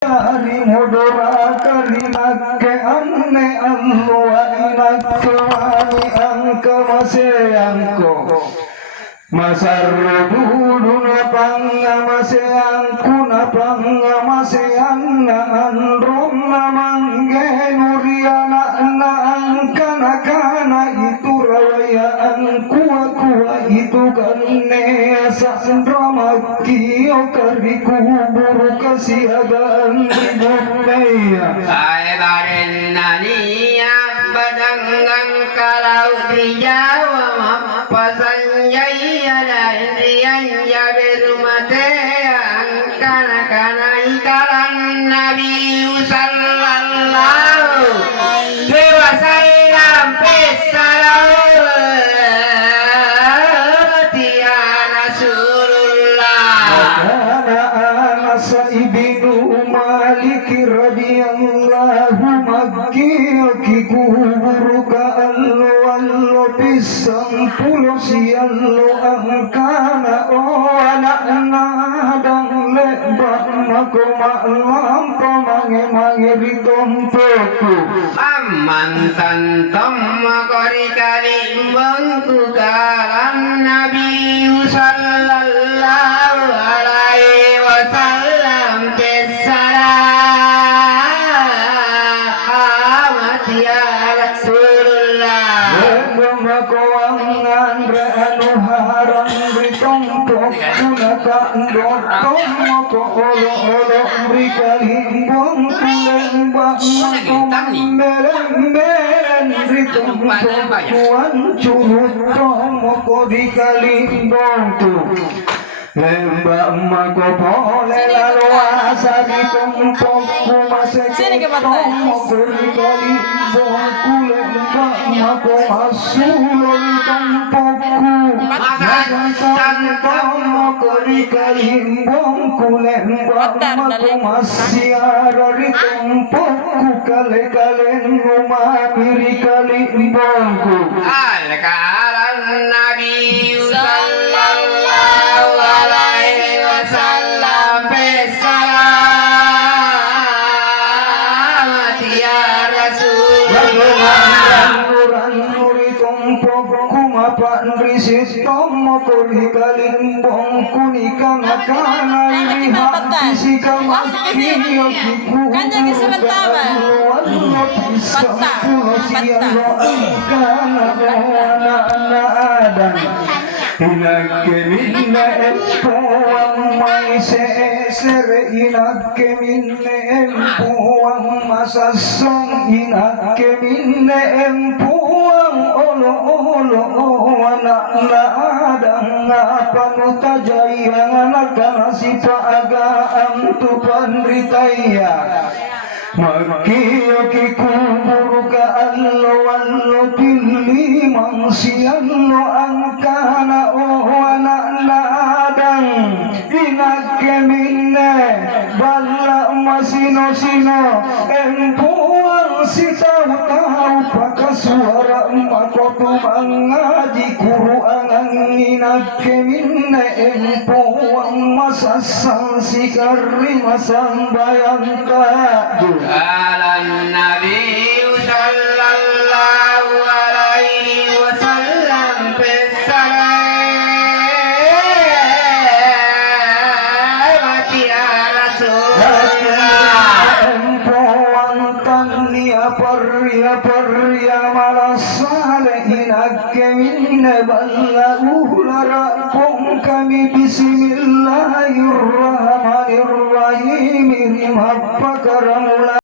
Kari mudora kari nakke anne alwa inakku wani angka maseyangko masarrudu napanga maseyangku napanga maseyanna andronna mangge nuriana na angkana kana itu rawaya kuwa itu kanne sandramakio kariku buru kasiagaan ributnya Aybarin naniya badanggang kalau dijawa mapasan jaya dan rian jabir mate angkana ikaran Nabi sallallahu alaihi wasallam pesalau ya Rasulullah ibnu Malik radhiyallahu makki kuburu ka allo pisang pulo siallo angkana anak dan lebah mako malam pamange ritompoku mantan makori kali bangku kalam Nabi sallallahu alaihi wasallam kesalamat ya Rasulullah mako angandre anu harang ritompok kunaka ndotong mako olo brikalimbong kulembah mako mberen ritompok kuan curut mako dikalimbong tu lembah mako pole lalu asa ditompok kumaseketong mako dikalimbong kulembah mako asulo ditompokku masantang mako dikalimbong kulembah mako masyara ditompokku kale-kalen ngumamiri kalimbongku al-kalan Nabi sallallahu alaihi wasallam pesalamat ya Rasulullah nuri tompokku mapan risit tomoko dikalimbong kunikang akana ilihat bisika makiyo kiku Kanjang sementara. Inakeminne empuang maise sere inakeminne empuang masasong inakeminne empuang olo anak adang apanu tajayang anak sipa agaam tupan ritaya Makiyo kikuburu ka allo pilih mangsiallo angkana anak nadang inakeminne bala masino empuang si tahu pakasuara makotu mangaji kuruangan inakeminne empuang masasang si kari masang bayangka Alan Nabi sallallahu alaihi wasallam pesalamat ya Rasulullah empuang tania parya malasalehin akeminne balla ulara pong kami bismillahirrahmanirrahim rimapakaramula